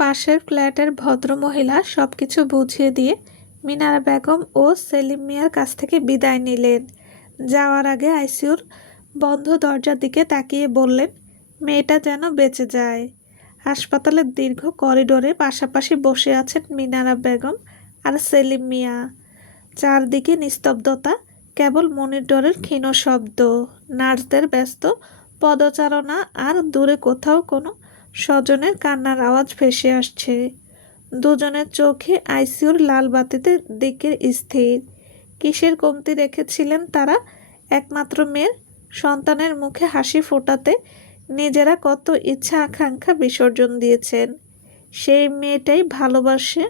পাশের ফ্ল্যাটের ভদ্রমহিলা সবকিছু বুঝিয়ে দিয়ে মিনারা বেগম ও সেলিম মিয়ার কাছ থেকে বিদায় নিলেন। যাওয়ার আগে আইসিইউর বন্ধ দরজার দিকে তাকিয়ে বললেন, মেয়েটা যেন বেঁচে যায়। হাসপাতালের দীর্ঘ করিডোরে পাশাপাশি বসে আছেন মিনারা বেগম আর সেলিম মিয়া। চারদিকে নিস্তব্ধতা, কেবল মনিটরের ক্ষীণ শব্দ, নার্সদের ব্যস্ত পদচারণা আর দূরে কোথাও কোনো স্বজনের কান্নার আওয়াজ ভেসে আসছে। দুজনের চোখে আইসিইউর লাল বাতিতে দিকে স্থির। কিসের কমতি রেখেছিলেন তারা? একমাত্র মেয়ের সন্তানের মুখে হাসি ফোটাতে নিজেরা কত ইচ্ছা আকাঙ্ক্ষা বিসর্জন দিয়েছেন। সেই মেয়েটাই ভালোবাসে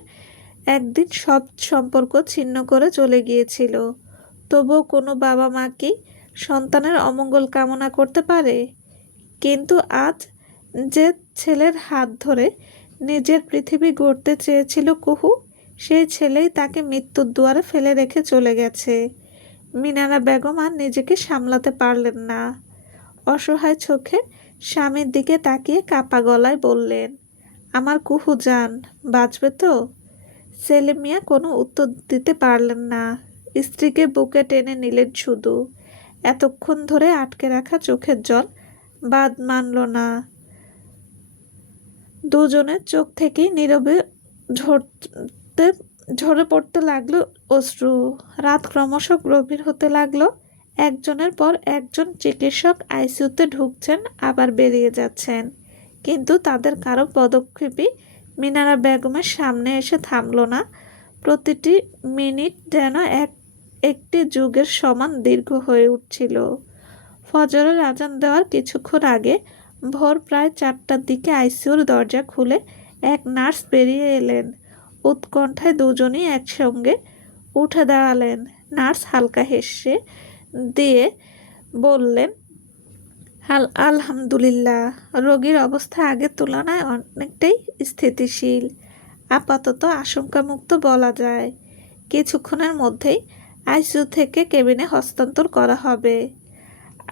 একদিন সব সম্পর্ক ছিন্ন করে চলে গিয়েছিল। তবুও কোনো বাবা মা কি সন্তানের অমঙ্গল কামনা করতে পারে? কিন্তু আজ যে ছেলের হাত ধরে নিজের পৃথিবী গড়তে চেয়েছিল কুহু, সেই ছেলেই তাকে মৃত্যুর দুয়ারে ফেলে রেখে চলে গেছে। মিনারা বেগম আর নিজেকে সামলাতে পারলেন না। অসহায় চোখে স্বামীর দিকে তাকিয়ে কাপা গলায় বললেন, আমার কুহু জান, বাঁচবে তো? সেলিম মিয়া কোনো উত্তর দিতে পারলেন না। স্ত্রীকে বুকে টেনে নিলেন শুধু। এতক্ষণ ধরে আটকে রাখা চোখের জল বাদ মানল না। দুজনের চোখ থেকেই নীরবে ঝরে পড়তে লাগলো অশ্রু। রাত ক্রমশ গভীর হতে লাগলো। একজনের পর একজন চিকিৎসক আইসিইউতে ঢুকছেন, আবার বেরিয়ে যাচ্ছেন। কিন্তু তাদের কারো পদক্ষেপই মিনারা বেগমের সামনে এসে থামল না। প্রতিটি মিনিট যেন একটি যুগের সমান দীর্ঘ হয়ে উঠছিল। ফজরের আজান দেওয়ার কিছুক্ষণ আগে ভোর প্রায় 4টার দিকে আইসিইউর দরজা খুলে এক নার্স বেরিয়ে এলেন। উৎকণ্ঠায় দুজনই একসঙ্গে উঠে দাঁড়ালেন। নার্স হালকা হেসে দিয়ে বললেন, আলহামদুলিল্লাহ, রোগীর অবস্থা আগের তুলনায় অনেকটাই স্থিতিশীল। আপাতত আশঙ্কামুক্ত বলা যায়। কিছুক্ষণের মধ্যেই আইসিইউ থেকে কেবিনে হস্তান্তর করা হবে।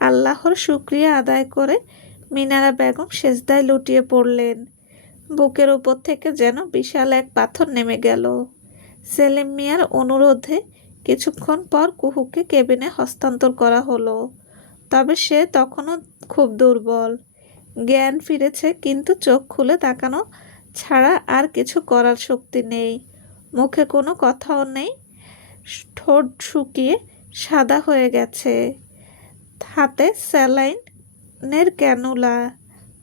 আল্লাহর শুকরিয়া আদায় করে মিনারা বেগম সেজদায় লুটিয়ে পড়লেন। বুকের উপর থেকে যেন বিশাল এক পাথর নেমে গেল। সেলিম মিয়ার অনুরোধে কিছুক্ষণ পর কুহুকে কেবিনে হস্তান্তর করা হলো। তবে সে তখনও খুব দুর্বল। জ্ঞান ফিরেছে, কিন্তু চোখ খুলে তাকানো ছাড়া আর কিছু করার শক্তি নেই। মুখে কোনো কথাও নেই। ঠোঁট শুকিয়ে সাদা হয়ে গেছে। হাতে স্যালাইনের ক্যানুলা,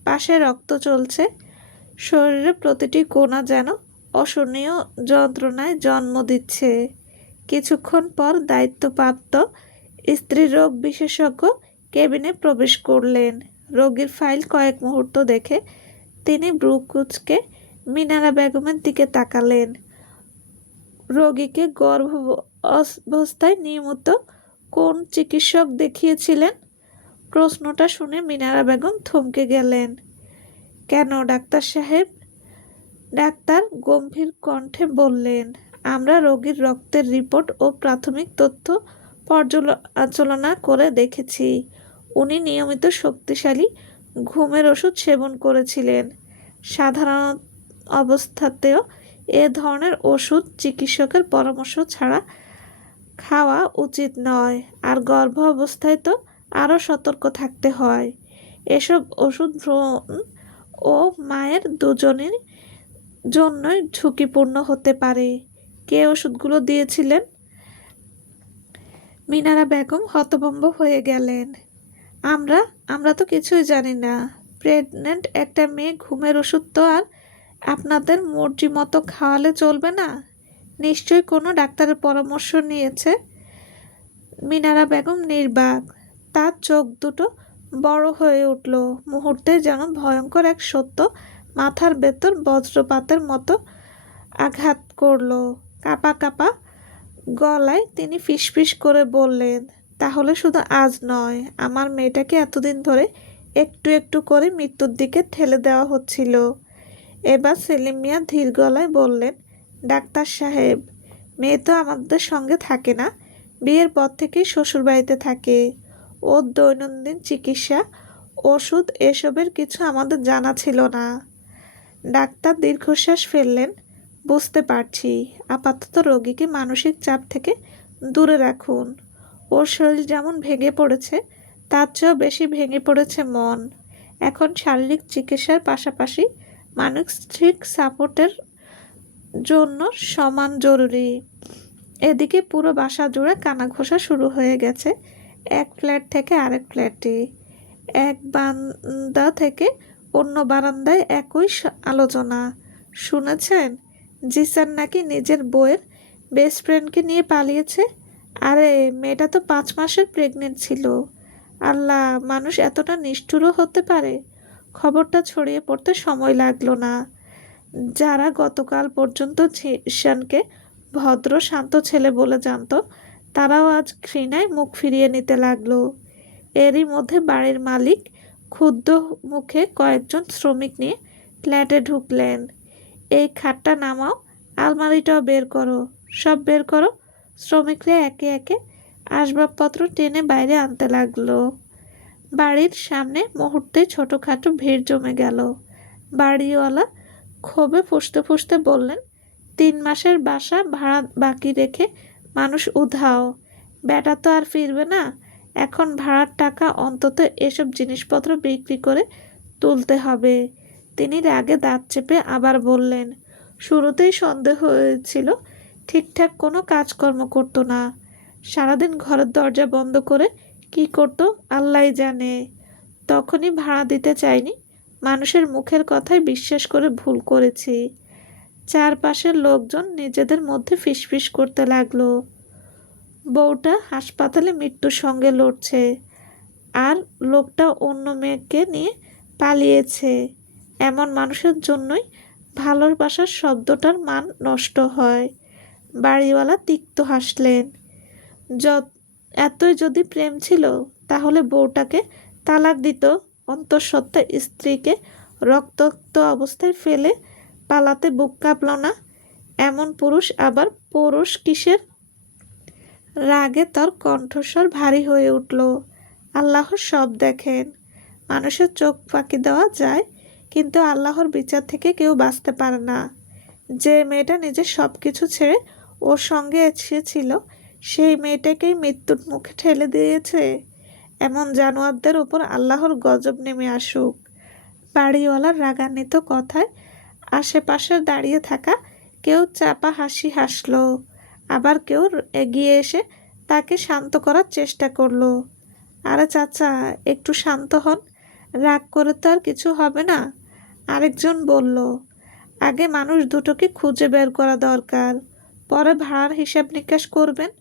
পাশে রক্ত চলছে। শরীরে প্রতিটি কোণা যেন অসহনীয় যন্ত্রণায় জন্ম দিচ্ছে। কিছুক্ষণ পর দায়িত্বপ্রাপ্ত স্ত্রীরোগ বিশেষজ্ঞ কেবিনে প্রবেশ করলেন। রোগীর ফাইল কয়েক মুহূর্ত দেখে তিনি ভ্রু কুঁচকে মিনারা বেগমের দিকে তাকালেন। রোগীকে গর্ভাবস্থায় নিয়মিত কোন চিকিৎসক দেখিয়েছিলেন? প্রশ্নটা শুনে মিনারা বেগম থমকে গেলেন। কেন ডাক্তার সাহেব? ডাক্তার গম্ভীর কণ্ঠে বললেন, আমরা রোগীর রক্তের রিপোর্ট ও প্রাথমিক তথ্য পর্যালোচনা করে দেখেছি। উনি নিয়মিত শক্তিশালী ঘুমের ওষুধ সেবন করেছিলেন। সাধারণ অবস্থাতেও এ ধরনের ওষুধ চিকিৎসকের পরামর্শ ছাড়া খাওয়া উচিত নয়, আর গর্ভ অবস্থায় তো আরও সতর্ক থাকতে হয়। এসব ওষুধ ভ্রূণ ও মায়ের দুজনের জন্যই ঝুঁকিপূর্ণ হতে পারে। কে ওষুধগুলো দিয়েছিলেন? মিনারা বেগম হতভম্ব হয়ে গেলেন। আমরা তো কিছুই জানি না। প্রেগনেন্ট একটা মেয়ে ঘুমের ওষুধ তো আর আপনাদের মর্জি মতো খাওয়ালে চলবে না। নিশ্চয়ই কোনো ডাক্তারের পরামর্শ নিয়েছে। মিনারা বেগম নির্বাক। তার চোখ দুটো বড় হয়ে উঠল। মুহূর্তে যেন ভয়ঙ্কর এক সত্য মাথার ভেতর বজ্রপাতের মতো আঘাত করল। কাঁপা কাঁপা গলায় তিনি ফিসফিস করে বললেন, তাহলে শুধু আজ নয়, আমার মেয়েটাকে এতদিন ধরে একটু একটু করে মৃত্যুর দিকে ঠেলে দেওয়া হচ্ছিল। এবার সেলিম মিয়া ধীর গলায় বললেন, ডাক্তার সাহেব, মেয়ে তো আমাদের সঙ্গে থাকে না, বিয়ের পর থেকেই শ্বশুরবাড়িতে থাকে। ওর দৈনন্দিন চিকিৎসা, ওষুধ এসবের কিছু আমাদের জানা ছিল না। ডাক্তার দীর্ঘশ্বাস ফেললেন। বুঝতে পারছি, আপাতত রোগীকে মানসিক চাপ থেকে দূরে রাখুন। ওর শরীর যেমন ভেঙে পড়েছে, তার চেয়েও বেশি ভেঙে পড়েছে মন। এখন শারীরিক চিকিৎসার পাশাপাশি মানসিক সাপোর্টের জন্য সমান জরুরি। এদিকে পুরো বাসা জুড়ে কানাঘোষা শুরু হয়ে গেছে, এক ফ্ল্যাট থেকে আরেক ফ্ল্যাটে, এক বারান্দা থেকে অন্য বারান্দায় একই আলোচনা। শুনেছেন, জিসান নাকি নিজের বউয়ের বেস্ট ফ্রেন্ডকে নিয়ে পালিয়েছে। আরে মেয়েটা তো 5 মাসের প্রেগনেন্ট ছিল। আল্লাহ, মানুষ এতটা নিষ্ঠুরও হতে পারে। খবরটা ছড়িয়ে পড়তে সময় লাগলো না। যারা গতকাল পর্যন্ত জিসানকে ভদ্র শান্ত ছেলে বলে জানত, তারাও আজ ঘৃণায় মুখ ফিরিয়ে নিতে লাগলো। এরই মধ্যে বাড়ির মালিক ক্ষুব্ধ মুখে কয়েকজন শ্রমিক নিয়ে ফ্ল্যাটে ঢুকলেন। এই খাটটা নামাও, আলমারিটাও বের করো, সব বের করো। শ্রমিকরা একে একে আসবাবপত্র টেনে বাইরে আনতে লাগলো। বাড়ির সামনে মুহূর্তে ছোটোখাটো ভিড় জমে গেল। বাড়িওয়ালা ক্ষোভে ফুঁসতে ফুঁসতে বললেন, 3 মাসের বাসা ভাড়া বাকি রেখে মানুষ উধাও। বেটা তো আর ফিরবে না। এখন ভাড়ার টাকা অন্তত এসব জিনিসপত্র বিক্রি করে তুলতে হবে। তিনি রাগে দাঁত চেপে আবার বললেন, শুরুতেই সন্দেহ হয়েছিল, ঠিকঠাক কোনো কাজকর্ম করতো না। সারাদিন ঘরের দরজা বন্ধ করে কি করতো আল্লাহই জানে। তখনই ভাড়া দিতে চাইনি। মানুষের মুখের কথায় বিশ্বাস করে ভুল করেছি। চারপাশের লোকজন নিজেদের মধ্যে ফিসফিস করতে লাগলো, বউটা হাসপাতালে মৃত্যুর সঙ্গে লড়ছে, আর লোকটা অন্য মেয়েকে নিয়ে পালিয়েছে। এমন মানুষের জন্যই ভালোবাসার শব্দটার মান নষ্ট হয়। বাড়িওয়ালা তিক্ত হাসলেন। এতই যদি প্রেম ছিল, তাহলে বউটাকে তালাক দিত। অন্তঃসত্ত্বা স্ত্রীকে রক্তাক্ত অবস্থায় ফেলে পালাতে বুক কাঁপল না? এমন পুরুষ আবার পৌরুষ কিসের? রাগে তার কণ্ঠস্বর ভারী হয়ে উঠল। আল্লাহ সব দেখেন। মানুষের চোখ ফাঁকি দেওয়া যায়, কিন্তু আল্লাহর বিচার থেকে কেউ বাঁচতে পারে না। যে মেয়েটা নিজের সব কিছু ছেড়ে ওর সঙ্গে এসেছিল, সেই মেয়েটাকেই মৃত্যুর মুখে ঠেলে দিয়েছে। এমন জানোয়ারদের উপর আল্লাহর গজব নেমে আসুক। বাড়িওয়ালার রাগান্বিত কথায় আশেপাশে দাঁড়িয়ে থাকা কেউ চাপা হাসি হাসল, আবার কেউ এগিয়ে এসে তাকে শান্ত করার চেষ্টা করলো। আরে চাচা, একটু শান্ত হন, রাগ করে তো আর কিছু হবে না। আরেকজন বলল, আগে মানুষ দুটোকে খুঁজে বের করা দরকার, পরে ভাড়ার হিসাব নিকাশ করবেন।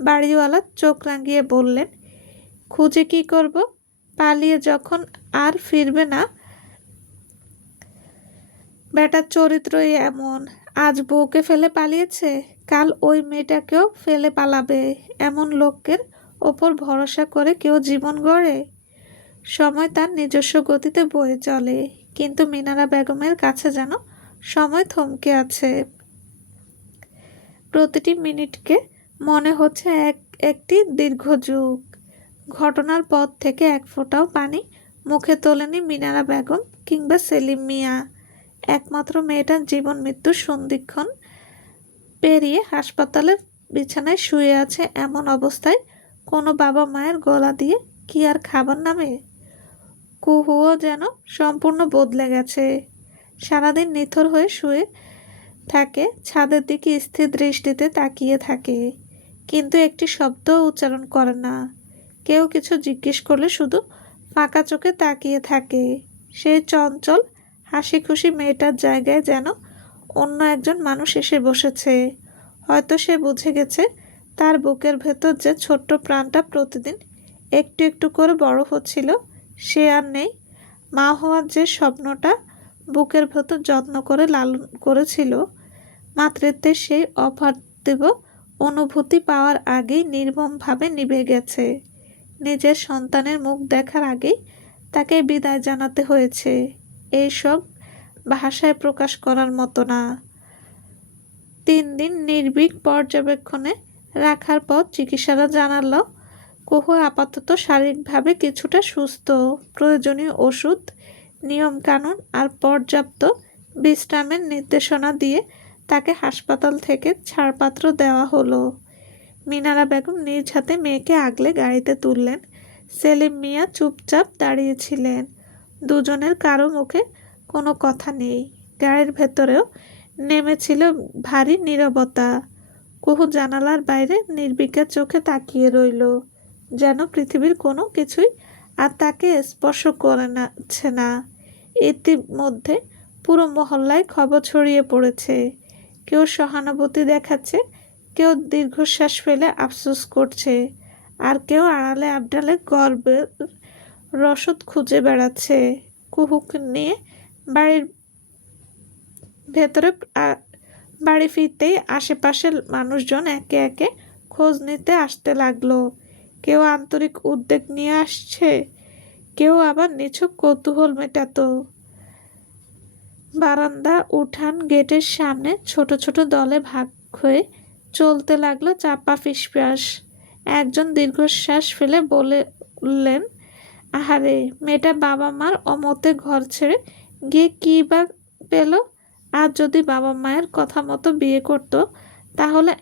বাড়িওয়ালা চোখ রাঙিয়ে বললেন, খুঁজে কি করব? পালিয়ে যখন আর ফিরবে না। বেটার চরিত্রই এমন, আজ বউকে ফেলে পালিয়েছে, কাল ওই মেয়েটাকেও ফেলে পালাবে। এমন লোকের ওপর ভরসা করে কেউ জীবন গড়ে? সময় তার নিজস্ব গতিতে বয়ে চলে, কিন্তু মিনারা বেগমের কাছে যেন সময় থমকে আছে। প্রতিটি মিনিটকে মনে হচ্ছে একটি দীর্ঘ যুগ। ঘটনার পর থেকে এক ফোঁটাও পানি মুখে তোলেনি মিনারা বেগম কিংবা সেলিম মিয়া। একমাত্র মেয়েটার জীবন মৃত্যুর সন্ধিক্ষণ পেরিয়ে হাসপাতালের বিছানায় শুয়ে আছে, এমন অবস্থায় কোনো বাবা মায়ের গলা দিয়ে কি আর খাবার নামে? কুহুও যেন সম্পূর্ণ বদলে গেছে। সারাদিন নিথর হয়ে শুয়ে থাকে, ছাদের দিকে স্থির দৃষ্টিতে তাকিয়ে থাকে, কিন্তু একটি শব্দও উচ্চারণ করে না। কেউ কিছু জিজ্ঞেস করলে শুধু ফাঁকা চোখে তাকিয়ে থাকে। সেই চঞ্চল হাসি খুশি মেয়েটার জায়গায় যেন অন্য একজন মানুষ এসে বসেছে। হয়তো সে বুঝে গেছে, তার বুকের ভেতর যে ছোট্ট প্রাণটা প্রতিদিন একটু একটু করে বড় হচ্ছিল, সে আর নেই। মা হওয়ার যে স্বপ্নটা বুকের ভেতর যত্ন করে লালন করেছিল, মাতৃত্বের সেই অপার্থিব অনুভূতি পাওয়ার আগেই নির্মমভাবে নিভে গেছে। নিজের সন্তানের মুখ দেখার আগেই তাকে বিদায় জানাতে হয়েছে। এইসব ভাষায় প্রকাশ করার মতো না। 3 দিন নির্ভীক পর্যবেক্ষণে রাখার পর চিকিৎসারা জানালো, কুহু আপাতত শারীরিকভাবে কিছুটা সুস্থ। প্রয়োজনীয় ওষুধ, নিয়মকানুন আর পর্যাপ্ত বিশ্রামের নির্দেশনা দিয়ে তাকে হাসপাতাল থেকে ছাড়পত্র দেওয়া হলো। মিনারা বেগম নিজ হাতে মেয়েকে আগলে গাড়িতে তুললেন। সেলিম মিয়া চুপচাপ দাঁড়িয়েছিলেন। দুজনের কারো মুখে কোনো কথা নেই। গাড়ির ভেতরেও নেমেছিল ভারী নীরবতা। কুহু জানালার বাইরে নির্বিকার চোখে তাকিয়ে রইল, যেন পৃথিবীর কোনো কিছুই আর তাকে স্পর্শ করেছে না। ইতিমধ্যে পুরো মহল্লায় খবর ছড়িয়ে পড়েছে। কেউ সহানুভূতি দেখাচ্ছে, কেউ দীর্ঘশ্বাস ফেলে আফসোস করছে, আর কেউ আড়ালে আবডালে গর্বের রসদ খুঁজে বেড়াচ্ছে। কুহুকে নিয়ে বাড়ির ভেতরে বাড়ি ফিরতেই আশেপাশের মানুষজন একে একে খোঁজ নিতে আসতে লাগলো। কেউ আন্তরিক উদ্বেগ নিয়ে আসছে, কেউ আবার নিছক কৌতূহল মেটাতো। বারান্দা, উঠান, গেটের সামনে ছোট ছোট দলে ভাগ হয়ে চলতে লাগলো চাপা ফিসফাস। একজন দীর্ঘশ্বাস ফেলে বললেন, আহারে, মেয়েটা বাবা মার অমতে ঘর ছেড়ে গিয়ে কী বা পেল? আর যদি বাবা মায়ের কথা মতো বিয়ে করতো, তাহলে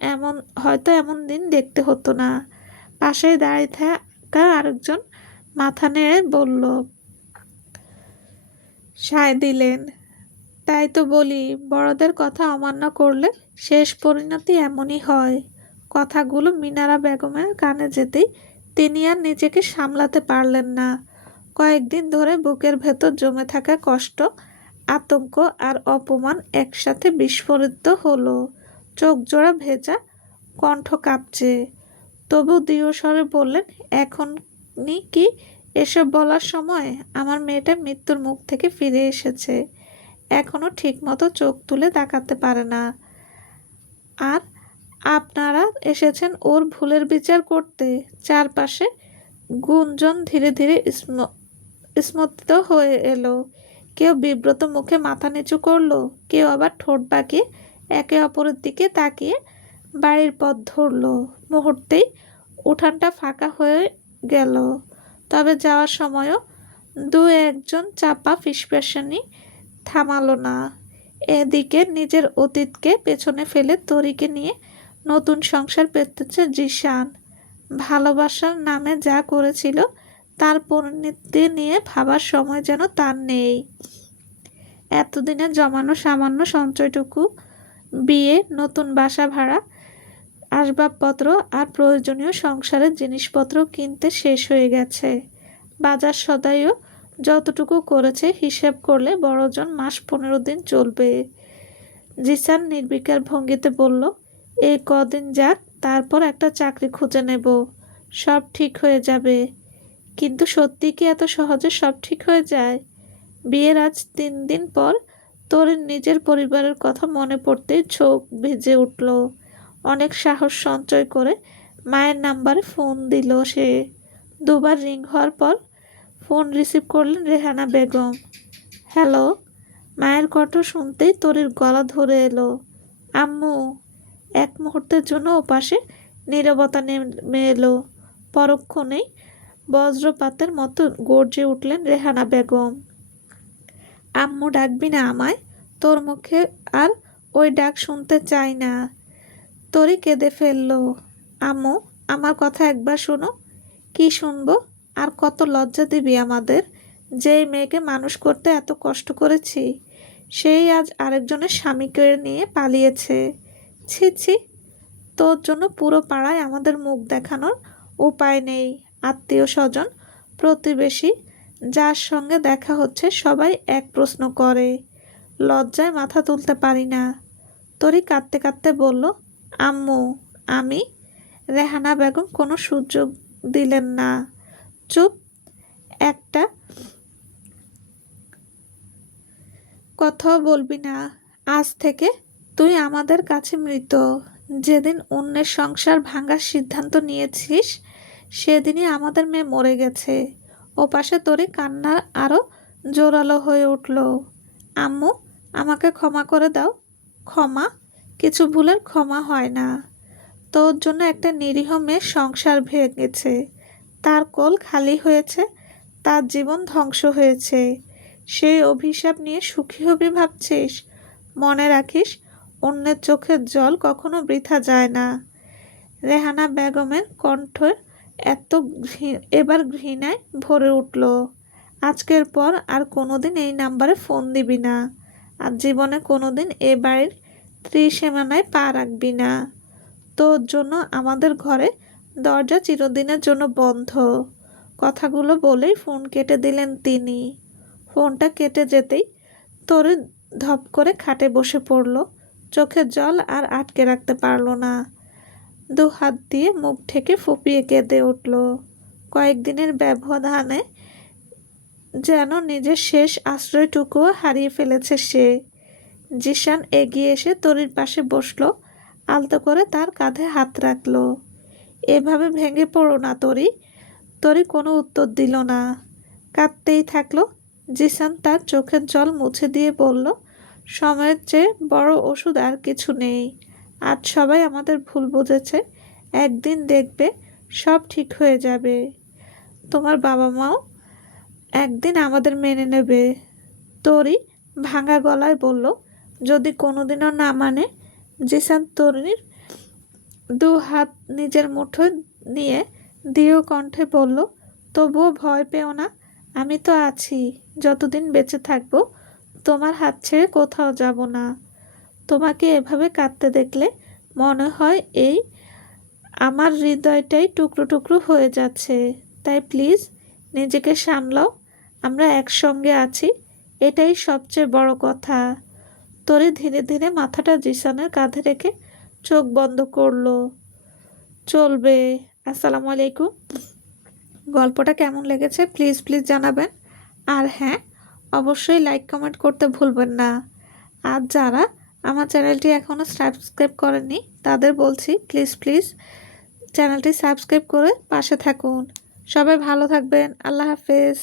হয়তো এমন দিন দেখতে হতো না। পাশেই দাঁড়িয়ে থাকা আরেকজন মাথা নেড়ে বলল, সায় দিলেন। তাই তো বলি, বড়দের কথা অমান্য করলে শেষ পরিণতি এমনই হয়। কথাগুলো মিনারা বেগমের কানে যেতেই তিনি আর নিজেকে সামলাতে পারলেন না। কয়েকদিন ধরে বুকের ভেতর জমে থাকা কষ্ট, আতঙ্ক আর অপমান একসাথে বিস্ফোরিত হলো। চোখ জোড়া ভেজা, কণ্ঠ কাঁপছে। তবু দৃঢ়স্বরে বললেন, এখনই কি এসব বলার সময়? আমার মেয়েটা মৃত্যুর মুখ থেকে ফিরে এসেছে, এখনো ঠিকমতো চোখ তুলে তাকাতে পারে না। আর আপনারা এসেছেন ওর ভুলের বিচার করতে। চারপাশে গুঞ্জন ধীরে ধীরে স্মৃত হয়ে এলো। কেউ বিব্রত মুখে মাথা নিচু করলো, কেউ আবার ঠোঁট বাঁকিয়ে একে অপরের দিকে তাকিয়ে বাড়ির পথ ধরল। মুহূর্তেই উঠানটা ফাঁকা হয়ে গেল। তবে যাওয়ার সময়ও দু একজন চাপা ফিসফাসানি থামালো না। এদিকে নিজের অতীতকে পেছনে ফেলে তরিকে নিয়ে নতুন সংসার পেতেছে জিশান। ভালোবাসার নামে যা করেছিল তার পরিণতি নিয়ে ভাবার সময় যেন তার নেই। এতদিনে জমানো সামান্য সঞ্চয়টুকু বিয়ে, নতুন বাসা ভাড়া, আসবাবপত্র আর প্রয়োজনীয় সংসারের জিনিসপত্র কিনতে শেষ হয়ে গেছে। বাজার সদাইও যতটুকু করেছে হিসেব করলে বড়জন মাস 15 দিন চলবে। জিসান নির্বিকার ভঙ্গিতে বলল, এই কদিন যাক, তারপর একটা চাকরি খুঁজে নেব, সব ঠিক হয়ে যাবে। কিন্তু সত্যি কি এত সহজে সব ঠিক হয়ে যায়? বিয়ের আজ 3 দিন পর তরির নিজের পরিবারের কথা মনে পড়তেই চোখ ভিজে উঠল। অনেক সাহস সঞ্চয় করে মায়ের নাম্বারে ফোন দিল সে। দুবার রিং হওয়ার পর ফোন রিসিভ করলেন রেহানা বেগম। হ্যালো। মায়ের কণ্ঠ শুনতেই তরির গলা ধরে এলো। আম্মু। এক মুহূর্তের জন্য ওপাশে নীরবতা নেমে এলো। পরক্ষণেই বজ্রপাতের মতো গর্জে উঠলেন রেহানা বেগম। আম্মু ডাকবি না আমায়? তোর মুখে আর ওই ডাক শুনতে চাই না। তরি কেঁদে ফেলল। আম্মু, আমার কথা একবার শোনো। কি শুনবো? আর কত লজ্জা দিবি আমাদের? যেই মেয়েকে মানুষ করতে এত কষ্ট করেছি, সেই আজ আরেকজনের স্বামীকে নিয়ে পালিয়েছে। ছি ছি, তোর জন্য পুরো পাড়ায় আমাদের মুখ দেখানোর উপায় নেই। আত্মীয় স্বজন, প্রতিবেশী, যার সঙ্গে দেখা হচ্ছে সবাই এক প্রশ্ন করে। লজ্জায় মাথা তুলতে পারি না। তরি কাঁদতে কাঁদতে বলল, আম্মু, আমি। রেহানা বেগম কোনো সুযোগ দিলেন না। চুপ, একটা কথাও বলবি না। আজ থেকে তুই আমাদের কাছে মৃত। যেদিন অন্যের সংসার ভাঙার সিদ্ধান্ত নিয়েছিস, সেদিনই আমাদের মেয়ে মরে গেছে। ওপাশে তরি কান্না আরও জোরালো হয়ে উঠল। আম্মু, আমাকে ক্ষমা করে দাও। ক্ষমা? কিছু ভুলের ক্ষমা হয় না। তোর জন্য একটা নিরীহ মেয়ের সংসার ভেঙেছে, তার কোল খালি হয়েছে, তার জীবন ধ্বংস হয়েছে। সেই অভিশাপ নিয়ে সুখী হবি ভাবছিস? মনে রাখিস, অন্যের চোখের জল কখনো বৃথা যায় না। রেহানা বেগমের কণ্ঠ এবার ঘৃণায় ভরে উঠল। আজকের পর আর কোনোদিন এই নাম্বারে ফোন দিবি না, আর জীবনে কোনোদিন এ বাড়ির ত্রিসীমানায় পা রাখবি না। তোর জন্য আমাদের ঘরে দরজা চিরদিনের জন্য বন্ধ। কথাগুলো বলেই ফোন কেটে দিলেন তিনি। ফোনটা কেটে যেতেই তরি ধপ করে খাটে বসে পড়ল। চোখের জল আর আটকে রাখতে পারল না। দু হাত দিয়ে মুখ ঢেকে ফুপিয়ে কেঁদে উঠল। কয়েকদিনের ব্যবধানে যেন নিজের শেষ আশ্রয়টুকুও হারিয়ে ফেলেছে সে। জিশান এগিয়ে এসে তরির পাশে বসলো, আলতো করে তার কাঁধে হাত রাখল। এভাবে ভেঙে পড়ো না তরি। তরি কোনো উত্তর দিল না, কাঁদতেই থাকলো। জিসান তার চোখের জল মুছে দিয়ে বলল, সময়ের চেয়ে বড় ওষুধ আর কিছু নেই। আজ সবাই আমাদের ভুল বুঝেছে, একদিন দেখবে সব ঠিক হয়ে যাবে। তোমার বাবা মাও একদিন আমাদের মেনে নেবে। তরি ভাঙা গলায় বলল, যদি কোনোদিনও না মানে? জিসান তরির দু হাত নিজের মুঠোয় নিয়ে দৃঢ় কণ্ঠে বলল, তবুও ভয় পেও না, আমি তো আছি। যতদিন বেঁচে থাকবো তোমার হাত ছেড়ে কোথাও যাব না। তোমাকে এভাবে কাঁদতে দেখলে মনে হয় এই আমার হৃদয়টাই টুকরো টুকরো হয়ে যাচ্ছে। তাই প্লিজ নিজেকে সামলাও, আমরা একসঙ্গে আছি, এটাই সবচেয়ে বড় কথা। তরি ধীরে ধীরে মাথাটা জিসানের কাঁধে রেখে চোখ বন্ধ করলো। চলবে। আসসালামু আলাইকুম। গল্পটা কেমন লেগেছে প্লিজ প্লিজ জানাবেন। আর হ্যাঁ, অবশ্যই লাইক কমেন্ট করতে ভুলবেন না। আর যারা আমার চ্যানেলটি এখনও সাবস্ক্রাইব করেননি তাদের বলছি, প্লিজ প্লিজ চ্যানেলটি সাবস্ক্রাইব করে পাশে থাকুন। সবাই ভালো থাকবেন। আল্লাহ হাফেজ।